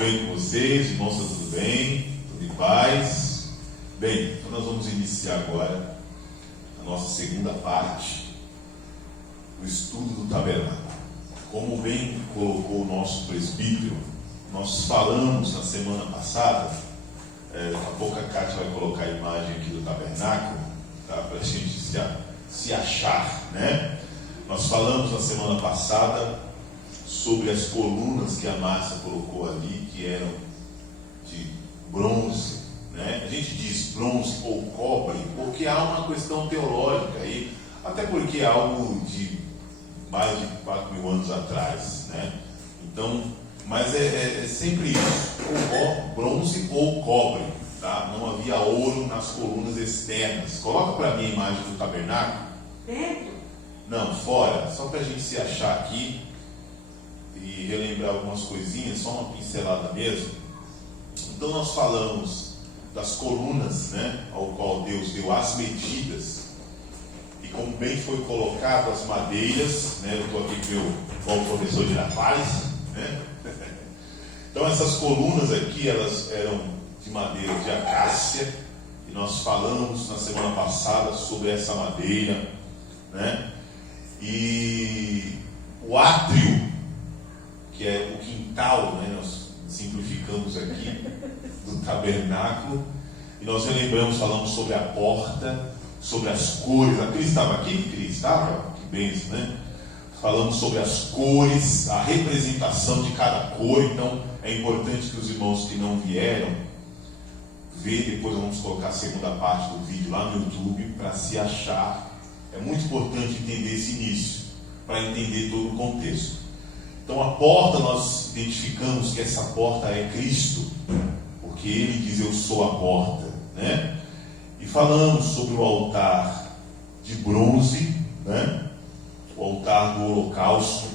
bem com vocês? Irmãos, está tudo bem? Tudo em paz? Bem, então nós vamos iniciar agora a nossa segunda parte do estudo do tabernáculo. Como bem colocou o nosso presbítero, nós falamos na semana passada, daqui a pouco a Kátia vai colocar a imagem aqui do tabernáculo, tá? Para a gente se achar, né? Nós falamos na semana passada sobre as colunas que a Márcia colocou ali, que eram de bronze, né? A gente diz bronze ou cobre porque há uma questão teológica aí, até porque é algo de mais de 4.000 anos atrás, né? Então, mas é sempre isso, ou bronze ou cobre, tá? Não havia ouro nas colunas externas. Coloca para mim a imagem do tabernáculo. Dentro? Não, fora, só para a gente se achar aqui e relembrar algumas coisinhas, só uma pincelada mesmo. Então nós falamos das colunas, né, ao qual Deus deu as medidas, e como bem foi colocado as madeiras, né, eu estou aqui com o professor Girafales, né? Então essas colunas aqui, elas eram de madeira de acácia, e nós falamos na semana passada sobre essa madeira, né? E o átrio, que é o quintal, né? Nós simplificamos aqui, do tabernáculo, e nós relembramos, falamos sobre a porta, sobre as cores. A Cris estava aqui? Cris estava? Que bênção, né? Falamos sobre as cores, a representação de cada cor. Então é importante que os irmãos que não vieram ver, depois vamos colocar a segunda parte do vídeo lá no YouTube para se achar. É muito importante entender esse início, para entender todo o contexto. Então a porta, nós identificamos que essa porta é Cristo, porque Ele diz: eu sou a porta, né? E falamos sobre o altar de bronze, né? O altar do holocausto,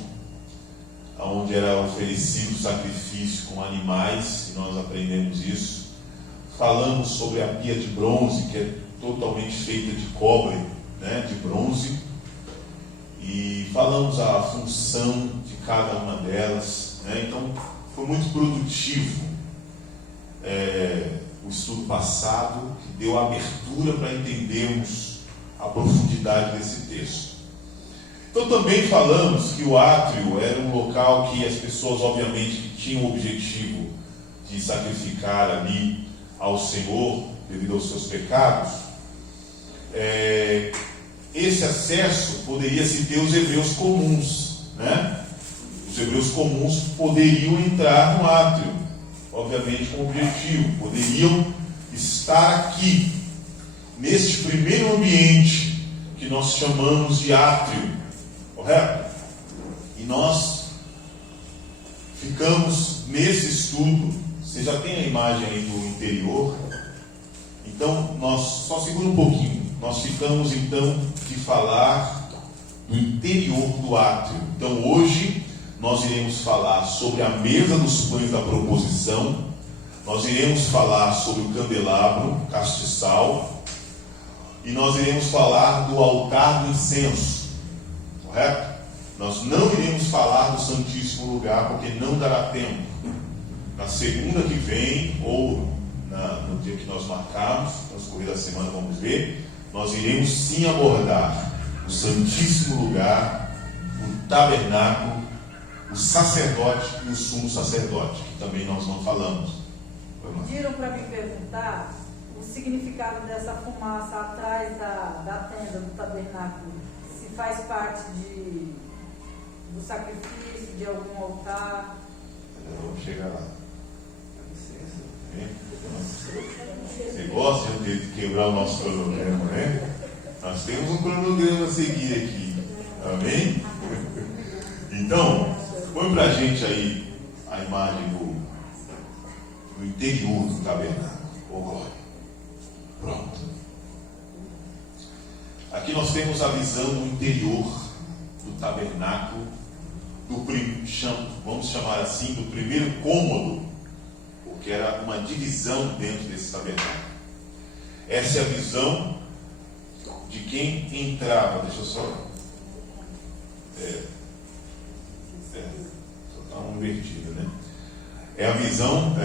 onde era oferecido sacrifício com animais, e nós aprendemos isso. Falamos sobre a pia de bronze, que é totalmente feita de cobre, né? De bronze. E falamos a função de cada uma delas, né? Então foi muito produtivo o estudo passado, que deu abertura para entendermos a profundidade desse texto. Então também falamos que o átrio era um local que as pessoas, obviamente, que tinham o objetivo de sacrificar ali ao Senhor devido aos seus pecados, esse acesso poderia se ter os hebreus comuns, né? Os hebreus comuns poderiam entrar no átrio, obviamente com objetivo, poderiam estar aqui, neste primeiro ambiente que nós chamamos de átrio, correto? E nós ficamos nesse estudo. Você já tem a imagem aí do interior? Então, nós só segura um pouquinho. Nós ficamos então de falar do interior do átrio. Então hoje nós iremos falar sobre a mesa dos pães da proposição, nós iremos falar sobre o candelabro, castiçal, e nós iremos falar do altar do incenso, correto? Nós não iremos falar do Santíssimo Lugar, porque não dará tempo. Na segunda que vem, ou no dia que nós marcarmos, no transcorrer da semana, vamos ver, nós iremos sim abordar o Santíssimo Lugar, o tabernáculo, o sacerdote e o sumo sacerdote, que também nós não falamos. Pediram para me perguntar o significado dessa fumaça atrás da tenda do tabernáculo, se faz parte do sacrifício, de algum altar. Vamos chegar lá. Você gosta de quebrar o nosso cronograma, né? Nós temos um cronograma a seguir aqui. Amém? Então, põe pra gente aí a imagem do interior do tabernáculo. Oh, glória. Pronto. Aqui nós temos a visão do interior do tabernáculo, vamos chamar assim, do primeiro cômodo, porque era uma divisão dentro desse tabernáculo. Essa é a visão de quem entrava. Deixa eu só. Só está invertido, né? É a visão.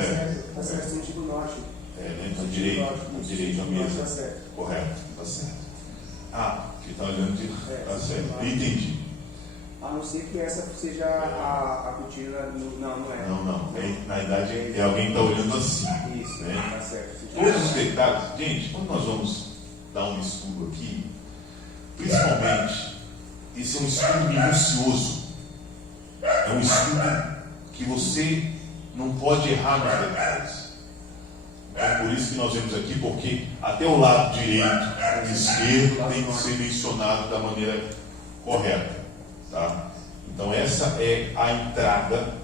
Está certo, sentido norte. Lembra direito a mesa. Está certo. Correto, está certo. Que está olhando de. Está certo. Entendi. A não ser que essa seja a cortina. Não é. Não. Na verdade, alguém está olhando assim. Isso, né? está certo. Todos os detalhes. Gente, quando nós vamos dar um estudo aqui, principalmente, esse é um estudo minucioso. É um estudo que você não pode errar nos detalhes. É por isso que nós vemos aqui, porque até o lado direito e esquerdo tem que ser mencionado da maneira correta. Tá? Então essa é a entrada,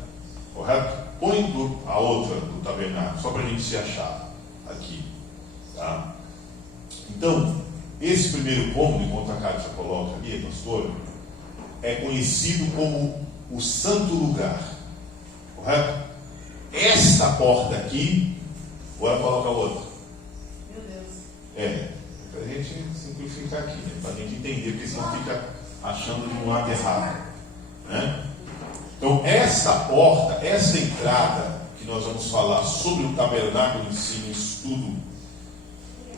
correto? Põe a outra do tabernáculo, só para a gente se achar aqui. Tá? Então, esse primeiro cômodo, enquanto a Kátia coloca ali, pastor, é conhecido como o santo lugar. Correto? Esta porta aqui, ou ela coloca a outra? Meu Deus. Para a gente simplificar aqui, né? Para a gente entender, porque senão fica achando de um lado errado. Né? Então, esta porta, esta entrada, que nós vamos falar sobre o tabernáculo em si, no estudo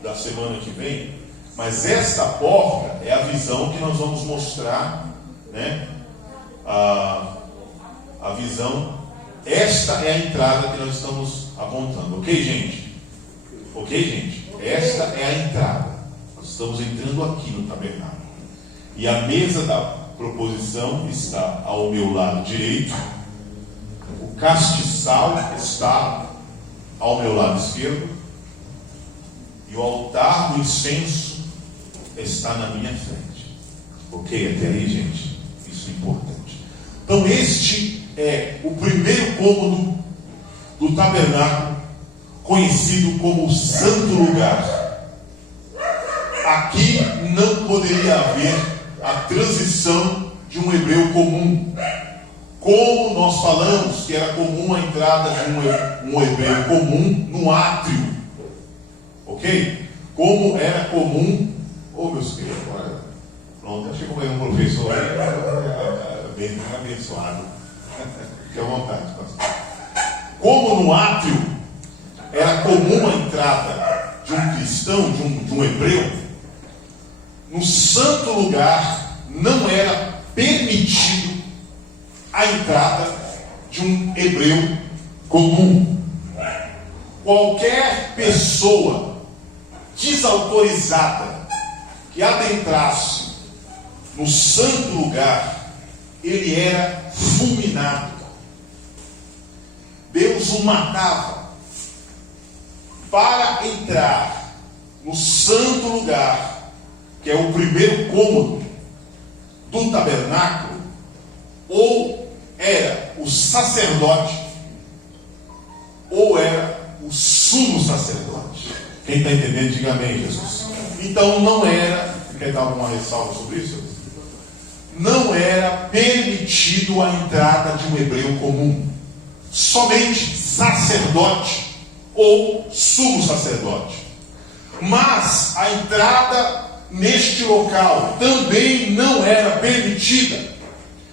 da semana que vem, mas esta porta é a visão que nós vamos mostrar, né? A visão, esta é a entrada que nós estamos apontando, ok, gente? Ok, gente? Esta é a entrada. Nós estamos entrando aqui no tabernáculo. E a mesa da proposição está ao meu lado direito. O castiçal está ao meu lado esquerdo. E o altar do incenso está na minha frente. Ok? Até aí, gente? Isso é importante. Então, este é o primeiro cômodo do tabernáculo, conhecido como o santo lugar. Aqui não poderia haver a transição de um hebreu comum. Como nós falamos que era comum a entrada de um hebreu comum no átrio. Ok? Como era comum. Meus filhos, agora. Pronto, achei que eu um professor bem abençoado. Fique à vontade, pastor. Como no átrio era comum a entrada de um cristão, de um hebreu, no santo lugar não era permitido a entrada de um hebreu comum. Qualquer pessoa desautorizada que adentrasse no santo lugar, ele era fulminado. Deus o matava. Para entrar no santo lugar, que é o primeiro cômodo do tabernáculo, ou era o sacerdote, ou era o sumo sacerdote. Quem está entendendo, diga amém, Jesus. Então não era, quer dar alguma ressalva sobre isso? Não era permitido a entrada de um hebreu comum. Somente sacerdote ou sumo sacerdote. Mas a entrada neste local também não era permitida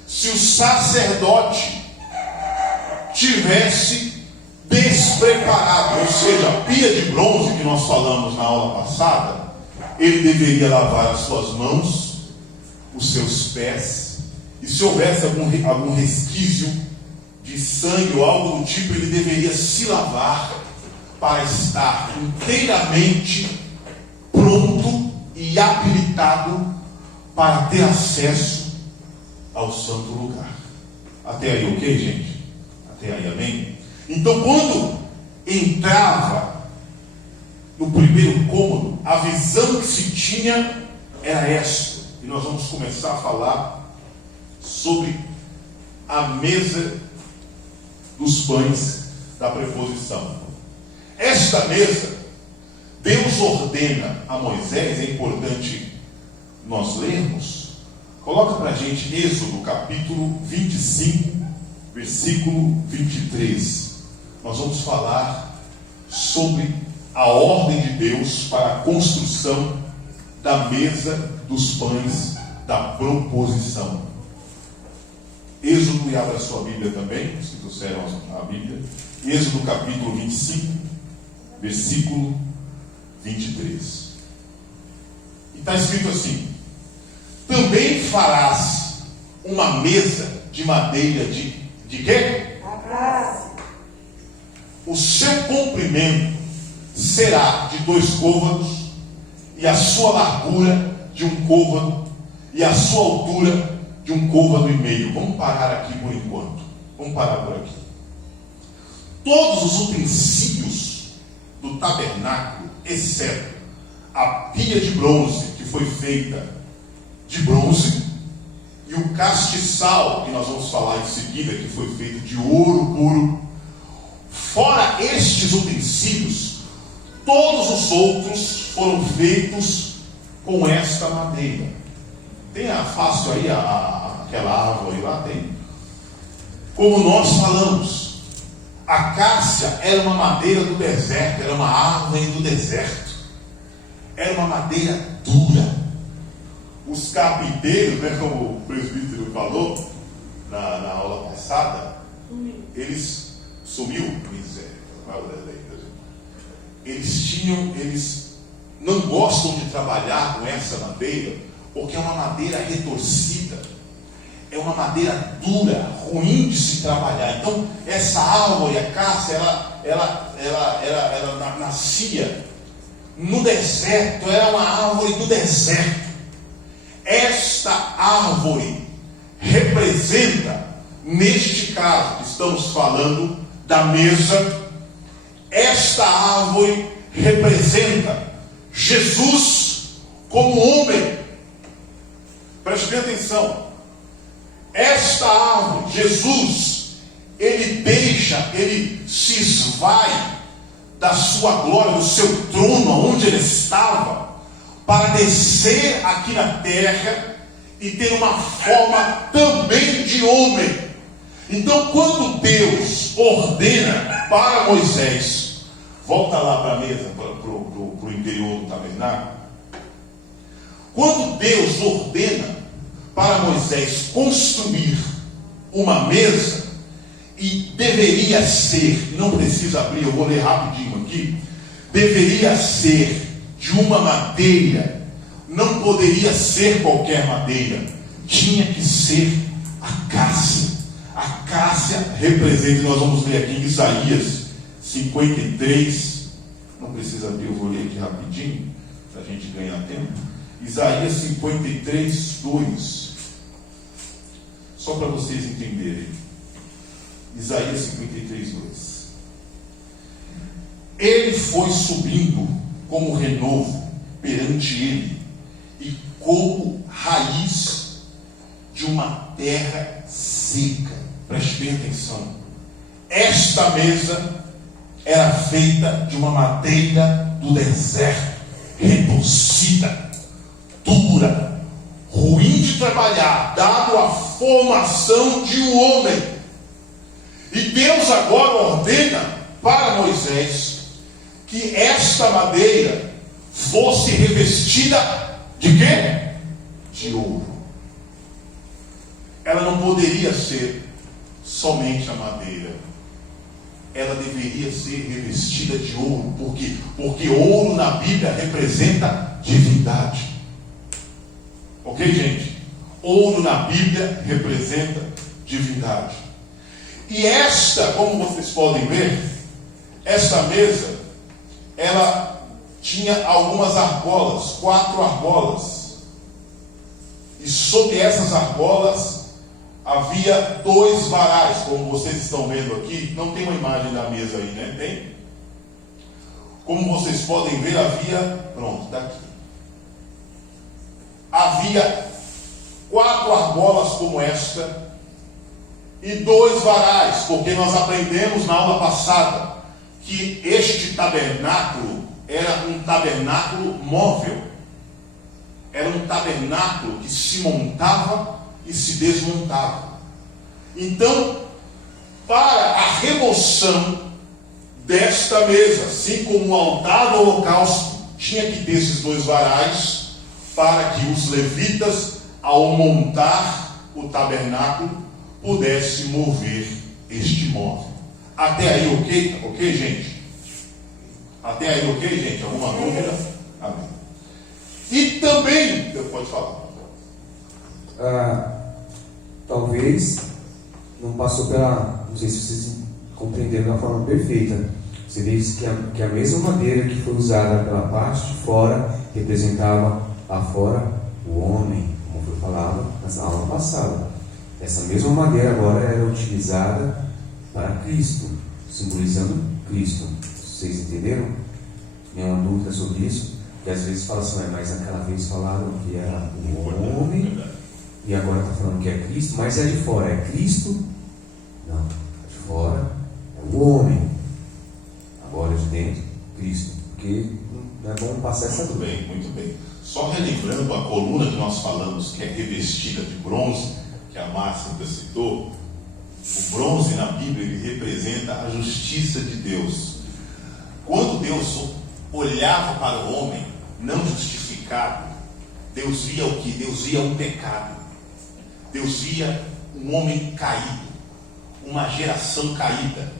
se o sacerdote tivesse despreparado, ou seja, a pia de bronze que nós falamos na aula passada, ele deveria lavar as suas mãos, os seus pés, e se houvesse algum resquício de sangue ou algo do tipo, ele deveria se lavar para estar inteiramente pronto e habilitado para ter acesso ao santo lugar. Até aí, ok, gente? Até aí, amém? Então, quando entrava no primeiro cômodo, a visão que se tinha era esta. E nós vamos começar a falar sobre a mesa dos pães da preposição. Esta mesa, Deus ordena a Moisés, é importante nós lermos. Coloca para a gente Êxodo capítulo 25, versículo 23. Nós vamos falar sobre a ordem de Deus para a construção da mesa dos pães da proposição. Êxodo, e abra sua Bíblia também, se trouxeram a Bíblia. Êxodo capítulo 25, versículo 23. E está escrito assim: também farás uma mesa de madeira de quê? Acácia. O seu comprimento será de 2 côvados, e a sua largura de 1 côvado, e a sua altura de 1 côvado e meio. Vamos parar aqui por enquanto. Vamos parar por aqui. Todos os utensílios do tabernáculo, exceto a pia de bronze, que foi feita de bronze, e o castiçal, que nós vamos falar em seguida, que foi feito de ouro puro. Fora estes utensílios, todos os outros foram feitos com esta madeira. Tem fácil aí aquela árvore lá? Tem. Como nós falamos, a acácia era uma madeira do deserto, era uma árvore do deserto, era uma madeira dura. Os carpinteiros, né, como o presbítero falou na aula passada, eles eles não gostam de trabalhar com essa madeira, porque é uma madeira retorcida, é uma madeira dura, ruim de se trabalhar. Então, essa árvore, a acácia, ela nascia no deserto, era uma árvore do deserto. Esta árvore representa, neste caso, estamos falando da mesa, esta árvore representa Jesus como homem. Preste bem atenção. Esta árvore, Jesus, ele se esvai da sua glória, do seu trono, onde ele estava, para descer aqui na terra e ter uma forma também de homem. Então, quando Deus ordena para Moisés, volta lá para a mesa, para o interior do tabernáculo. Quando Deus ordena para Moisés construir uma mesa, e deveria ser, não precisa abrir, eu vou ler rapidinho aqui, deveria ser de uma madeira, não poderia ser qualquer madeira, tinha que ser acácia. A acácia representa, nós vamos ler aqui em Isaías 53, não precisa abrir, eu vou ler aqui rapidinho, para a gente ganhar tempo. Isaías 53, 2, só para vocês entenderem. Isaías 53, 2. Ele foi subindo como renovo perante ele, e como raiz de uma terra seca. Preste bem atenção. Esta mesa era feita de uma madeira do deserto, retorcida, dura, ruim de trabalhar, dado a formação de um homem. E Deus agora ordena para Moisés que esta madeira fosse revestida de quê? De ouro. Ela não poderia ser somente a madeira. Ela deveria ser revestida de ouro. Por quê? Porque ouro na Bíblia representa divindade. Ok, gente? Ouro na Bíblia representa divindade. E esta, como vocês podem ver, esta mesa, ela tinha algumas argolas, 4 argolas. E sobre essas argolas havia 2 varais, como vocês estão vendo aqui. Não tem uma imagem da mesa aí, né? Tem? Como vocês podem ver, havia, pronto, está aqui. Havia 4 argolas como esta e 2 varais, porque nós aprendemos na aula passada que este tabernáculo era um tabernáculo móvel. Era um tabernáculo que se montava e se desmontava. Então, para a remoção desta mesa, assim como o altar do holocausto, tinha que ter esses 2 varais, para que os levitas, ao montar o tabernáculo, pudesse mover este móvel. Até aí, ok? Ok, gente? Até aí, ok, gente? Alguma dúvida? Amém. E também, pode falar. Talvez não passou pela... Não sei se vocês compreenderam da forma perfeita. Você vê que a mesma madeira que foi usada pela parte de fora representava lá fora o homem, como foi falado na aula passada. Essa mesma madeira agora era utilizada para Cristo, simbolizando Cristo. Vocês entenderam? Nenhuma dúvida sobre isso? Porque às vezes fala assim, mas naquela vez falaram que era o homem e agora está falando que é Cristo, mas é de fora, é Cristo? Não, de fora é o homem, agora de dentro, Cristo, porque não é bom passar essa dúvida. Muito bem. Só relembrando a coluna que nós falamos, que é revestida de bronze, que a Márcia citou, o bronze na Bíblia ele representa a justiça de Deus. Quando Deus olhava para o homem não justificado, Deus via o que? Deus via um pecado. Deus via um homem caído, uma geração caída.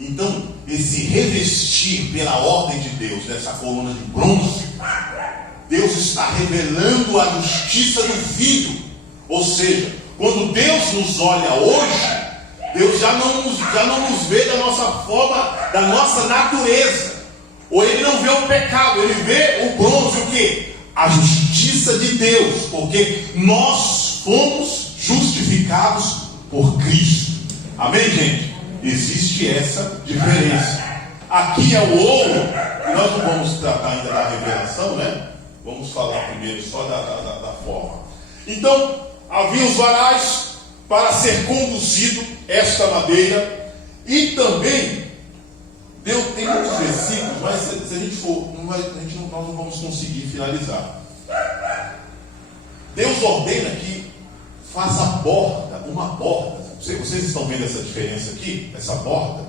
Então, esse revestir pela ordem de Deus dessa coluna de bronze, Deus está revelando a justiça do Filho. Ou seja, quando Deus nos olha hoje, Deus já não nos vê da nossa forma, da nossa natureza. Ou Ele não vê o pecado, Ele vê o bronze, o quê? A justiça de Deus, porque nós fomos justificados por Cristo. Amém, gente? Existe essa diferença. Aqui é o ouro, e nós não vamos tratar ainda da revelação, né? Vamos falar primeiro só da forma. Então, havia os varais para ser conduzido esta madeira, e também Deus tem muitos versículos, mas se a gente for, nós não vamos conseguir finalizar. Deus ordena que faça uma borda. Vocês estão vendo essa diferença aqui? Essa borda?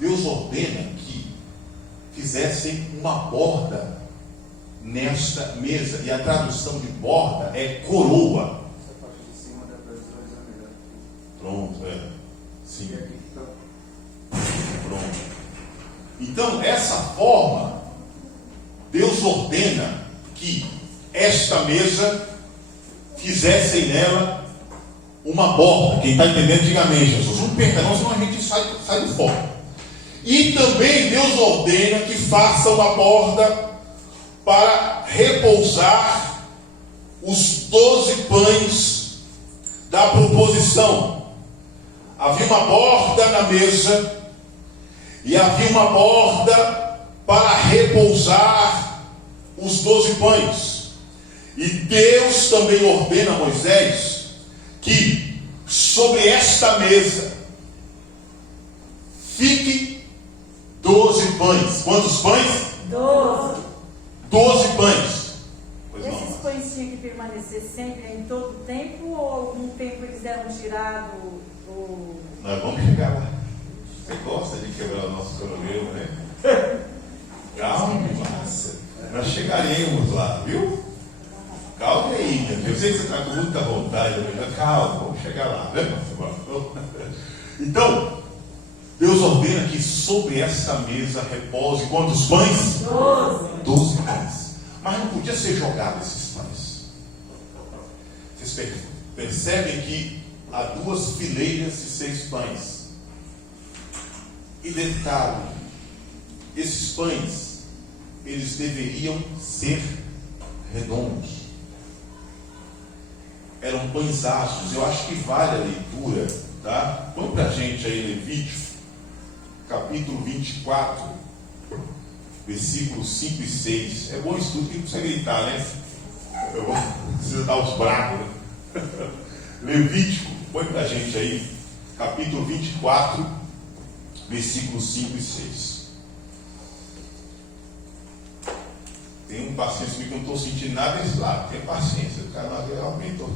Deus ordena que fizessem uma borda nesta mesa. E a tradução de borda é coroa. Essa parte de cima da tradução. Pronto, sim. Pronto. Então, essa forma, Deus ordena que esta mesa fizessem nela uma borda. Quem está entendendo, diga amém, Jesus. Não perca, não, senão a gente sai do foco. E também Deus ordena que faça uma borda para repousar os 12 pães da proposição. Havia uma borda na mesa e havia uma borda para repousar os 12 pães. E Deus também ordena a Moisés que sobre esta mesa fique 12 pães. Quantos pães? 12. 12 pães. Pois não. Esses pães tinham que permanecer sempre em todo o tempo, ou algum tempo eles eram tirados? Nós vamos chegar lá. Você gosta de quebrar o nosso cronograma, né? Calma, massa. Nós chegaremos lá, viu? Calma aí, minha filha. Eu sei que você está com muita vontade, mas calma, vamos chegar lá, né, pastor? Então, Deus ordena que sobre essa mesa repouse quantos pães? 12 pães. Mas não podia ser jogado esses pães. Vocês percebem que há 2 fileiras de 6 pães. E detalhe, esses pães, eles deveriam ser redondos. Eram pães ácidos. Eu acho que vale a leitura, tá? Põe pra gente aí Levítico, capítulo 24, versículos 5 e 6. É bom estudo que não precisa gritar, né? Precisa dar os bravos, né? Levítico, põe pra gente aí, capítulo 24, versículos 5 e 6. Tenha paciência comigo, que eu não estou sentindo nada desse lado. Tenha paciência, o canal aumentou.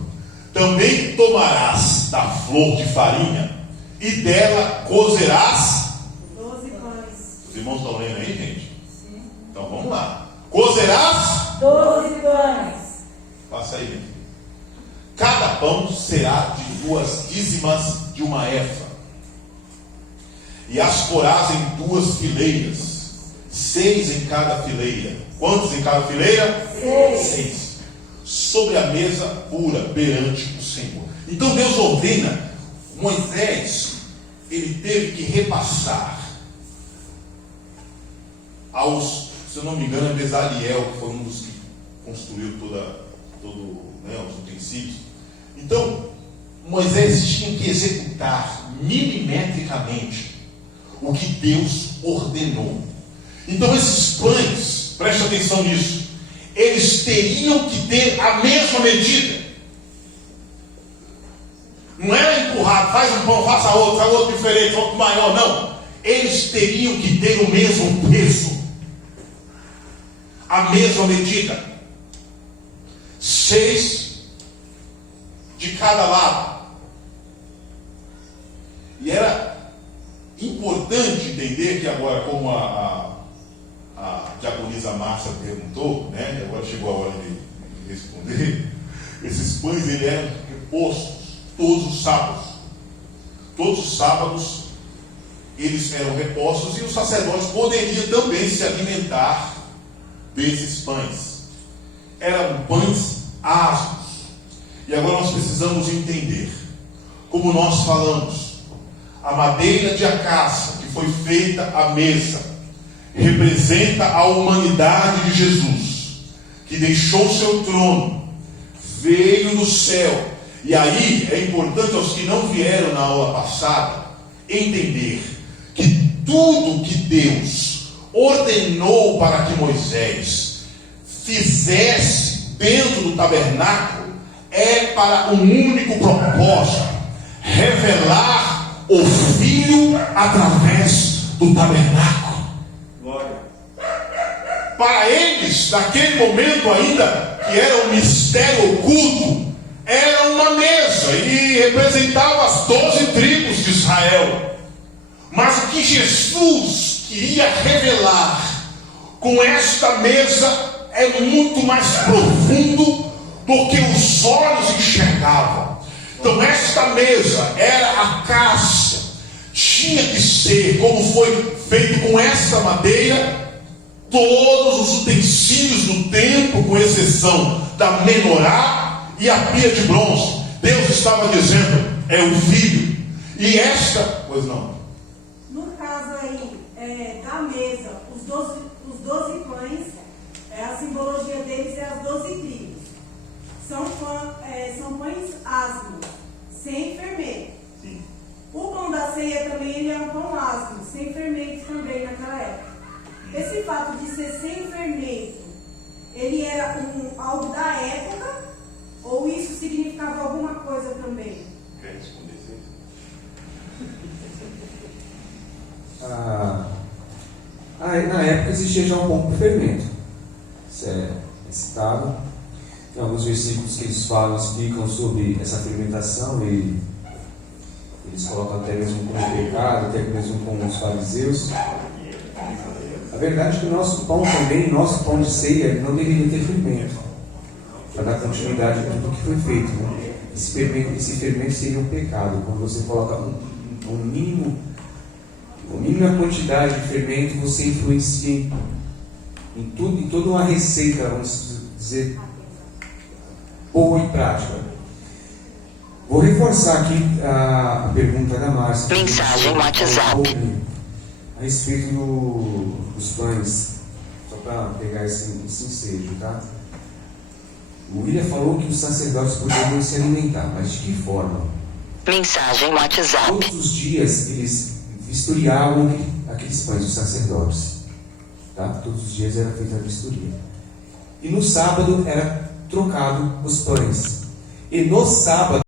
Também tomarás da flor de farinha e dela cozerás 12 pães. Os irmãos estão lendo aí, gente? Sim. Então vamos lá. Cozerás 12 pães. Passa aí, minha filha. cada pão será de 2 dízimas de uma efa. E as porás em 2 fileiras, 6 em cada fileira. Quantos em cada fileira? 6. Sobre a mesa pura perante o Senhor. Então Deus ordena. Moisés, ele teve que repassar aos, se eu não me engano, é Bezaliel, que foi um dos que construiu os utensílios. Então, Moisés tinha que executar milimetricamente o que Deus ordenou. Então, esses pães, preste atenção nisso, eles teriam que ter a mesma medida. Não era empurrado, faz um pão, faça outro diferente, outro maior, não. Eles teriam que ter o mesmo peso, a mesma medida. 6 de cada lado. E era importante entender que agora, como a diaconisa Márcia perguntou, né, agora chegou a hora de responder, esses pães eles eram repostos todos os sábados. Todos os sábados eles eram repostos e os sacerdotes poderiam também se alimentar desses pães. Eram pães asmos. E agora nós precisamos entender, como nós falamos, a madeira de acácia que foi feita à mesa representa a humanidade de Jesus, que deixou seu trono, veio do céu. E aí é importante aos que não vieram na aula passada entender que tudo que Deus ordenou para que Moisés fizesse dentro do tabernáculo é para um único propósito: revelar o Filho através do tabernáculo. Glória. Para eles, naquele momento ainda, que era um mistério oculto, era uma mesa e representava as 12 tribos de Israel. Mas o que Jesus queria revelar com esta mesa é muito mais profundo do que os olhos enxergavam. Então esta mesa era acácia, tinha que ser, como foi feito com essa madeira, todos os utensílios do templo, com exceção da menorá e a pia de bronze. Deus estava dizendo, é o Filho. E esta, pois não. No caso aí, da mesa, os 12 pães, a simbologia deles é as 12 tribos. São pães asmos, sem fermento. Sim. O pão da ceia também ele é um pão asmo, sem fermento também naquela época. Esse fato de ser sem fermento, ele era algo da época, ou isso significava alguma coisa também? Quer responder isso? Na época existia já um pouco de fermento. Isso é citado. Tem alguns versículos que eles explicam sobre essa fermentação e eles colocam até mesmo como pecado, até mesmo como os fariseus. A verdade é que o nosso pão também, nosso pão de ceia, não deveria ter fermento, para dar continuidade a tudo que foi feito. Né? Esse fermento seria um pecado. Quando você coloca uma mínima quantidade de fermento, você influencia em toda uma receita, vamos dizer, boa e prática. Vou reforçar aqui a pergunta da Márcia. Mensagem WhatsApp. A respeito dos pães, só para pegar esse ensejo, tá? O William falou que os sacerdotes poderiam se alimentar, mas de que forma? Mensagem WhatsApp. Todos os dias eles vistoriavam aqueles pães, os sacerdotes. Tá? Todos os dias era feita a vistoria. E no sábado era trocado os pães. E no sábado